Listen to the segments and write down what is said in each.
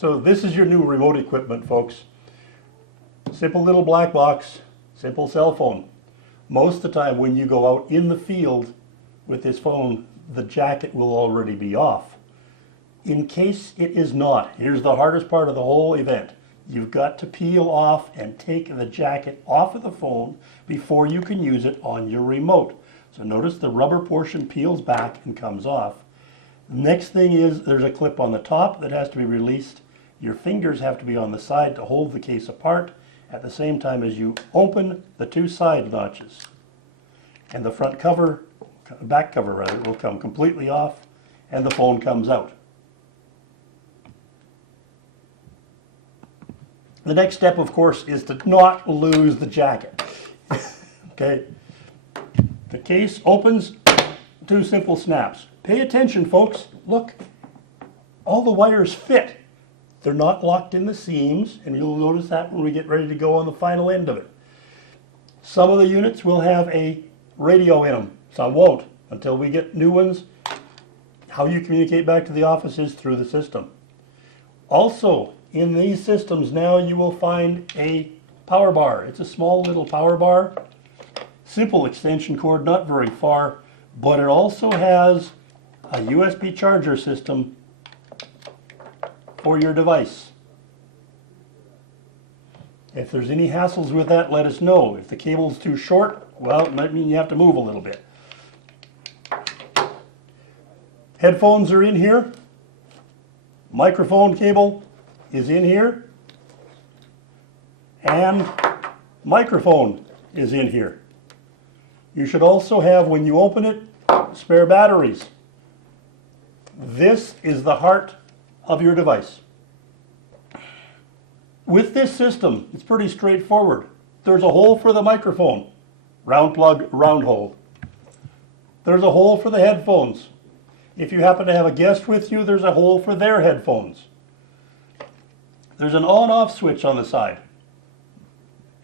So this is your new remote equipment, folks. Simple little black box, simple cell phone. Most of the time when you go out in the field with this phone, the jacket will already be off. In case it is not, here's the hardest part of the whole event. You've got to peel off and take the jacket off of the phone before you can use it on your remote. So notice the rubber portion peels back and comes off. Next thing is there's a clip on the top that has to be released. Your fingers have to be on the side to hold the case apart at the same time as you open the two side notches. And the front cover, back cover rather, will come completely off and the phone comes out. The next step, of course, is to not lose the jacket. Okay? The case opens, 2 simple snaps. Pay attention, folks. Look, all the wires fit. They're not locked in the seams, and you'll notice that when we get ready to go on the final end of it. Some of the units will have a radio in them. Some won't, until we get new ones. How you communicate back to the office is through the system. Also, in these systems now you will find a power bar. It's a small little power bar. Simple extension cord, not very far, but it also has a USB charger system for your device. If there's any hassles with that, let us know. If the cable's too short, well, it might mean you have to move a little bit. Headphones are in here. Microphone cable is in here. And microphone is in here. You should also have, when you open it, spare batteries. This is the heart of your device. With this system, it's pretty straightforward. There's a hole for the microphone, round plug, round hole. There's a hole for the headphones. If you happen to have a guest with you, there's a hole for their headphones. There's an on-off switch on the side.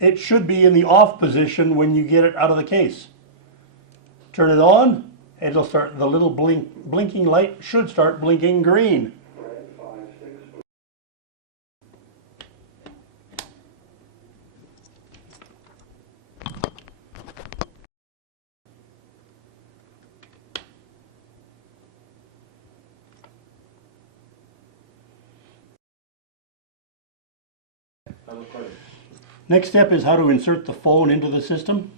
It should be in the off position when you get it out of the case. Turn it on, and it'll start, the little blinking light should start blinking green. Next step is how to insert the phone into the system.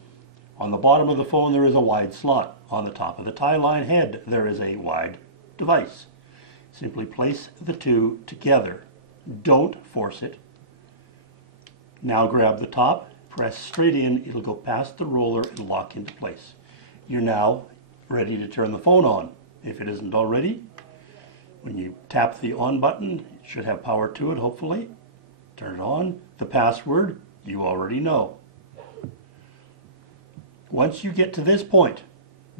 On the bottom of the phone there is a wide slot. On the top of the tieline head there is a wide device. Simply place the two together. Don't force it. Now grab the top, press straight in, it'll go past the roller and lock into place. You're now ready to turn the phone on. If it isn't already, when you tap the on button, it should have power to it hopefully. Turn it on. The password you already know. Once you get to this point,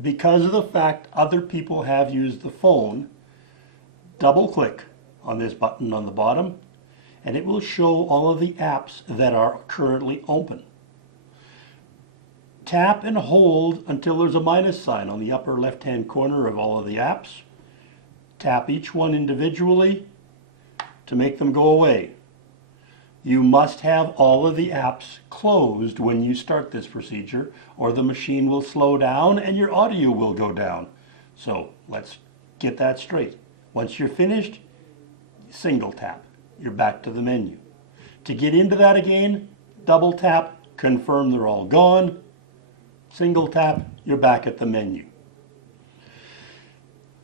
because of the fact other people have used the phone, double click on this button on the bottom and it will show all of the apps that are currently open. Tap and hold until there's a minus sign on the upper left hand corner of all of the apps. Tap each one individually to make them go away. You must have all of the apps closed when you start this procedure or the machine will slow down and your audio will go down. So let's get that straight. Once you're finished, single tap. You're back to the menu. To get into that again, double tap, confirm they're all gone. Single tap, you're back at the menu.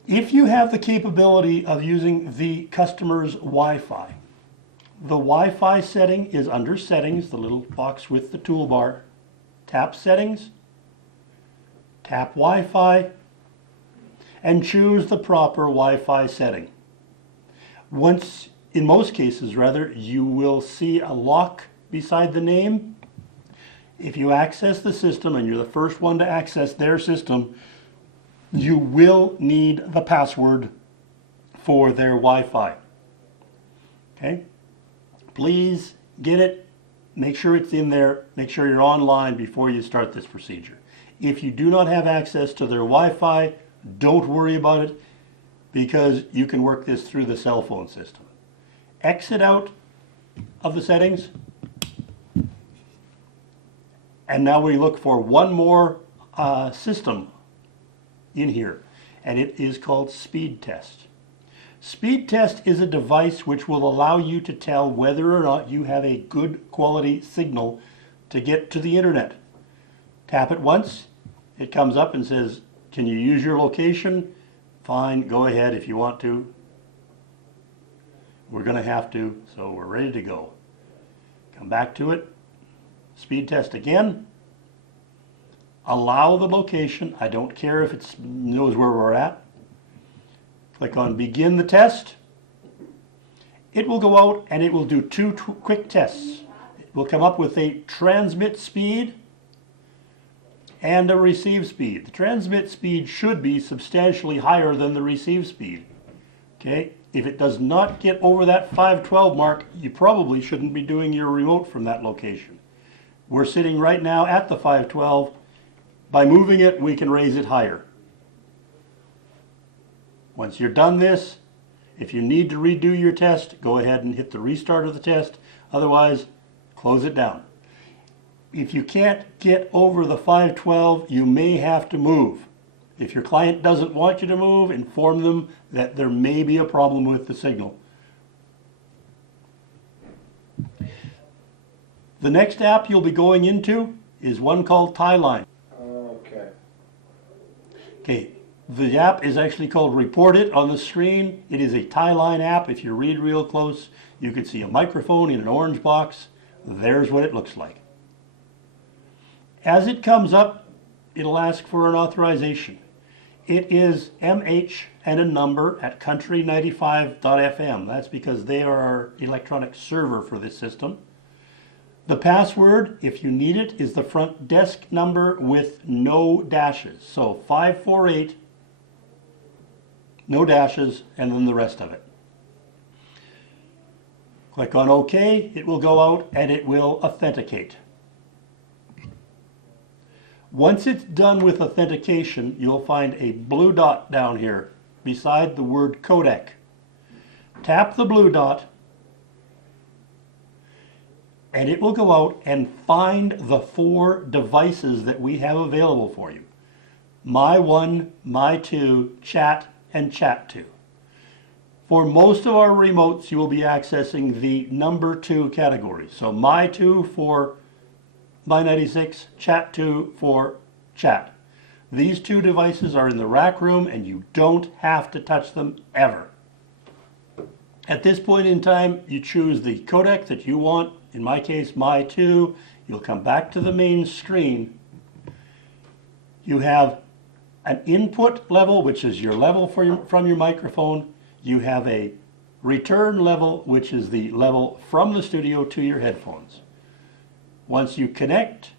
If you have the capability of using the customer's Wi-Fi, the Wi-Fi setting is under Settings, the little box with the toolbar. Tap Settings, tap Wi-Fi, and choose the proper Wi-Fi setting. Once, in most cases rather, you will see a lock beside the name. If you access the system and you're the first one to access their system, you will need the password for their Wi-Fi. Okay? Please get it, make sure it's in there, make sure you're online before you start this procedure. If you do not have access to their Wi-Fi, don't worry about it because you can work this through the cell phone system. exit out of the settings. And now we look for one more system in here, and it is called speed test. Speed test is a device which will allow you to tell whether or not you have a good quality signal to get to the internet. Tap it once, it comes up and says, can you use your location? Fine, go ahead if you want to. We're going to have to, so we're ready to go. Come back to it, speed test again. Allow the location. I don't care if it knows where we're at. Click on begin the test. It will go out and it will do two quick tests. It will come up with a transmit speed and a receive speed. The transmit speed should be substantially higher than the receive speed. Okay, if it does not get over that 512 mark, you probably shouldn't be doing your remote from that location. We're sitting right now at the 512. By moving it, we can raise it higher. Once you're done this, if you need to redo your test, go ahead and hit the restart of the test. Otherwise, close it down. If you can't get over the 512, you may have to move. If your client doesn't want you to move, inform them that there may be a problem with the signal. The next app you'll be going into is one called Tieline. Okay, the app is actually called Report It on the screen. It is a Tieline app. If you read real close, you can see a microphone in an orange box. There's what it looks like. As it comes up, it'll ask for an authorization. It is MH and a number at country95.fm. That's because they are our electronic server for this system. The password, if you need it, is the front desk number with no dashes. So 548, no dashes, and then the rest of it. Click on OK. It will go out and it will authenticate. Once it's done with authentication, you'll find a blue dot down here beside the word codec. Tap the blue dot and it will go out and find the 4 devices that we have available for you. My 1, My 2, Chat, and Chat 2. For most of our remotes, you will be accessing the number 2 category. So My 2 for My 96, Chat 2 for Chat. These 2 devices are in the rack room and you don't have to touch them ever. At this point in time, you choose the codec that you want. In my case, My 2. You'll come back to the main screen. You have an input level, which is your level from your microphone. You have a return level, which is the level from the studio to your headphones. Once you connect,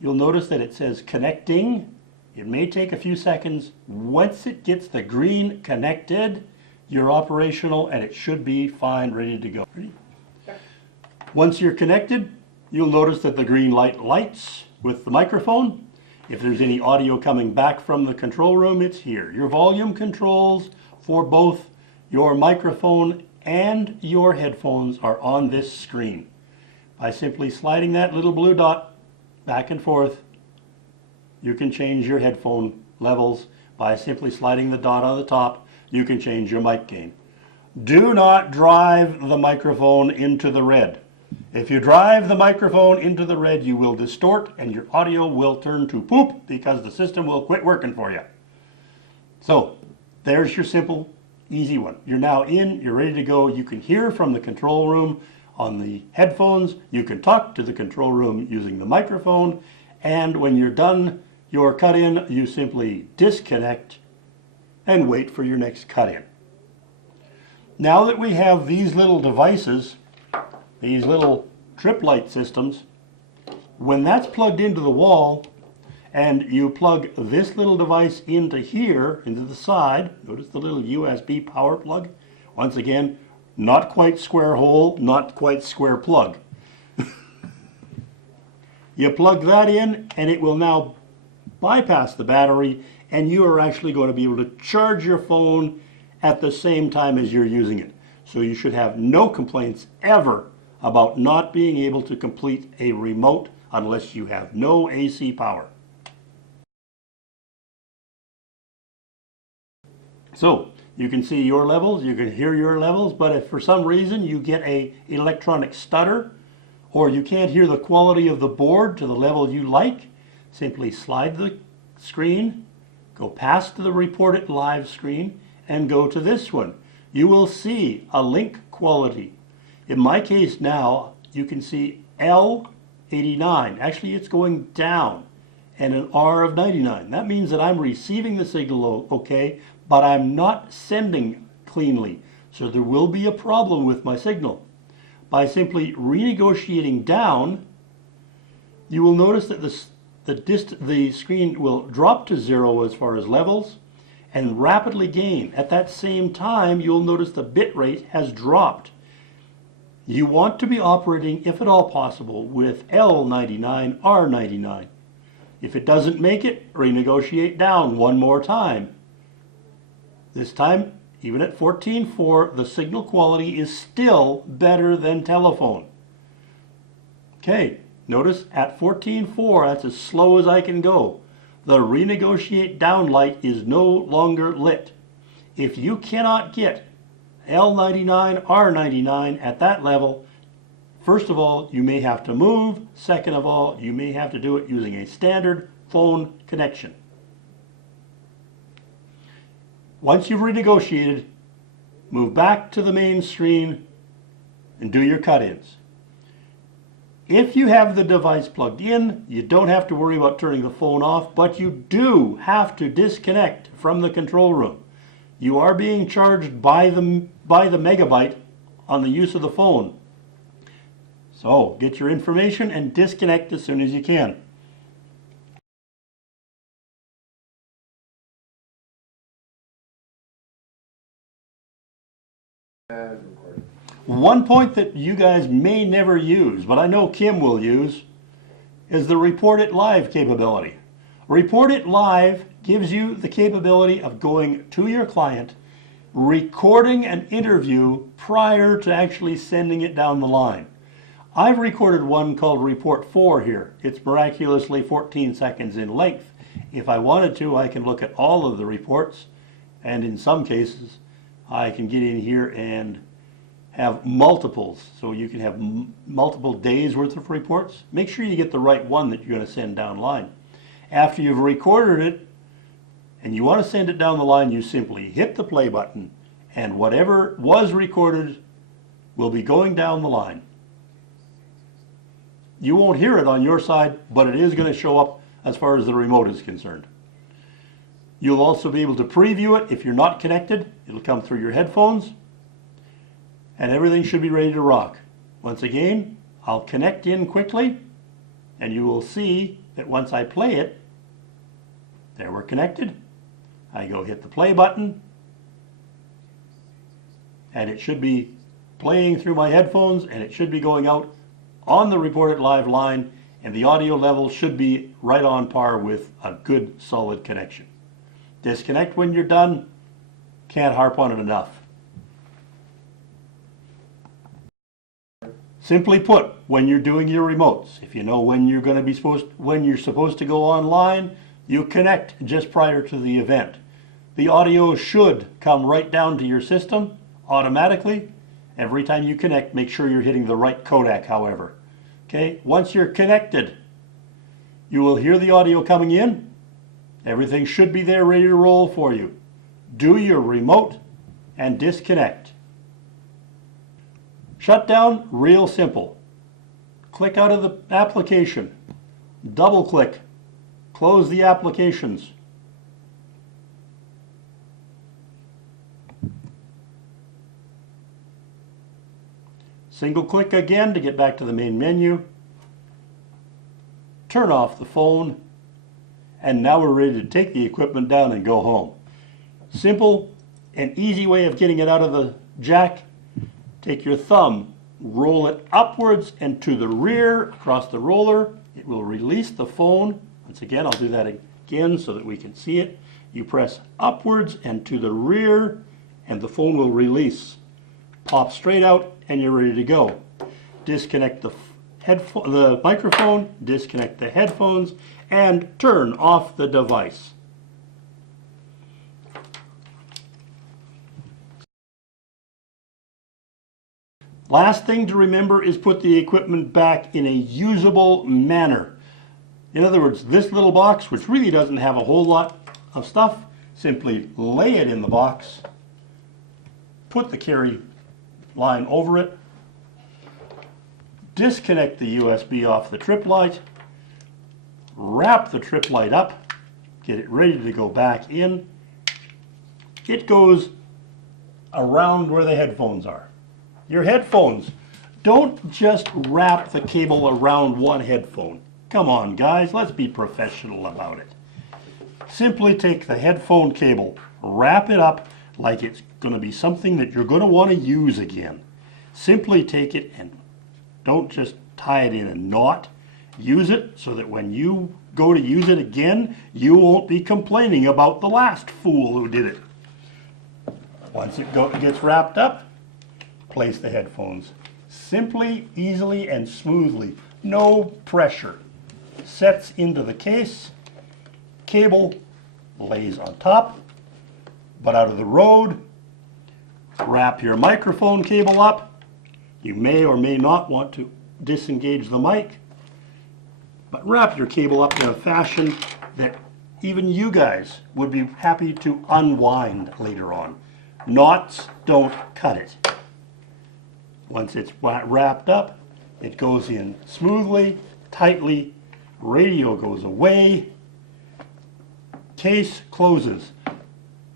you'll notice that it says connecting. It may take a few seconds. Once it gets the green connected, you're operational and it should be fine, ready to go. Ready? Once you're connected, you'll notice that the green light lights with the microphone. If there's any audio coming back from the control room, it's here. Your volume controls for both your microphone and your headphones are on this screen. By simply sliding that little blue dot back and forth, you can change your headphone levels. By simply sliding the dot on the top, you can change your mic gain. Do not drive the microphone into the red. If you drive the microphone into the red, you will distort and your audio will turn to poop because the system will quit working for you. So there's your simple, easy one. You're now in, you're ready to go. You can hear from the control room on the headphones. You can talk to the control room using the microphone. And when you're done your cut-in, you simply disconnect and wait for your next cut-in. Now that we have these little devices, these little trip light systems, when that's plugged into the wall and you plug this little device into here, into the side, notice the little USB power plug. Once again, not quite square hole, not quite square plug. You plug that in and it will now bypass the battery and you are actually going to be able to charge your phone at the same time as you're using it. So you should have no complaints ever about not being able to complete a remote unless you have no AC power. So you can see your levels, you can hear your levels, but if for some reason you get an electronic stutter or you can't hear the quality of the board to the level you like, simply slide the screen, go past the Report It Live screen, and go to this one. You will see a link quality. In my case now, you can see L89. Actually, it's going down, and an R of 99. That means that I'm receiving the signal okay, but I'm not sending cleanly. So there will be a problem with my signal. By simply renegotiating down, you will notice that the screen will drop to 0 as far as levels and rapidly gain. At that same time, you'll notice the bit rate has dropped. You want to be operating, if at all possible, with L99, R99. If it doesn't make it, renegotiate down one more time. This time, even at 14.4, the signal quality is still better than telephone. Okay, notice at 14.4, that's as slow as I can go. The renegotiate down light is no longer lit. If you cannot get L99, R99 at that level, first of all, you may have to move. Second of all, you may have to do it using a standard phone connection. Once you've renegotiated, move back to the main screen and do your cut-ins. If you have the device plugged in, you don't have to worry about turning the phone off, but you do have to disconnect from the control room. You are being charged by the megabyte on the use of the phone. So get your information and disconnect as soon as you can. One point that you guys may never use, but I know Kim will use, is the Report It Live capability. Report It Live gives you the capability of going to your client, recording an interview prior to actually sending it down the line. I've recorded one called Report 4 here. It's miraculously 14 seconds in length. If I wanted to, I can look at all of the reports, and in some cases, I can get in here and have multiples, so you can have multiple days worth of reports. Make sure you get the right one that you're going to send down the line. After you've recorded it and you want to send it down the line, you simply hit the play button and whatever was recorded will be going down the line. You won't hear it on your side, but it is going to show up as far as the remote is concerned. You'll also be able to preview it if you're not connected. It'll come through your headphones. And everything should be ready to rock. Once again, I'll connect in quickly, and you will see that once I play it, there we're connected. I go hit the play button, and it should be playing through my headphones, and it should be going out on the Report It Live line, and the audio level should be right on par with a good, solid connection. Disconnect when you're done. Can't harp on it enough. Simply put, when you're doing your remotes, if you know when you're going to be when you're supposed to go online, you connect just prior to the event. The audio should come right down to your system automatically. Every time you connect, make sure you're hitting the right codec, however. Okay, once you're connected, you will hear the audio coming in. Everything should be there ready to roll for you. Do your remote and disconnect. Shutdown, real simple. Click out of the application, double click, close the applications. Single click again to get back to the main menu. Turn off the phone, and now we're ready to take the equipment down and go home. Simple and easy way of getting it out of the jack. Take your thumb, roll it upwards and to the rear across the roller. It will release the phone. Once again, I'll do that again so that we can see it. You press upwards and to the rear and the phone will release. pops straight out, and you're ready to go. Disconnect the microphone, disconnect the headphones, and turn off the device. Last thing to remember is put the equipment back in a usable manner. In other words, this little box, which really doesn't have a whole lot of stuff, simply lay it in the box, put the carry line over it, disconnect the USB off the trip light, wrap the trip light up, get it ready to go back in. It goes around where the headphones are. Your headphones, don't just wrap the cable around one headphone. Come on guys, let's be professional about it. Simply take the headphone cable, wrap it up like it's going to be something that you're going to want to use again. Simply take it and don't just tie it in a knot. Use it so that when you go to use it again, you won't be complaining about the last fool who did it. Once it gets wrapped up, place the headphones. Simply, easily, and smoothly. No pressure. Sets into the case. Cable lays on top, but out of the road. Wrap your microphone cable up. You may or may not want to disengage the mic, but wrap your cable up in a fashion that even you guys would be happy to unwind later on. Knots don't cut it. Once it's wrapped up, it goes in smoothly, tightly, radio goes away, case closes.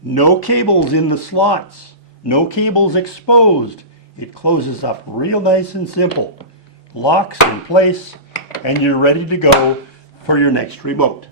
No cables in the slots, no cables exposed. It closes up real nice and simple, locks in place, and you're ready to go for your next remote.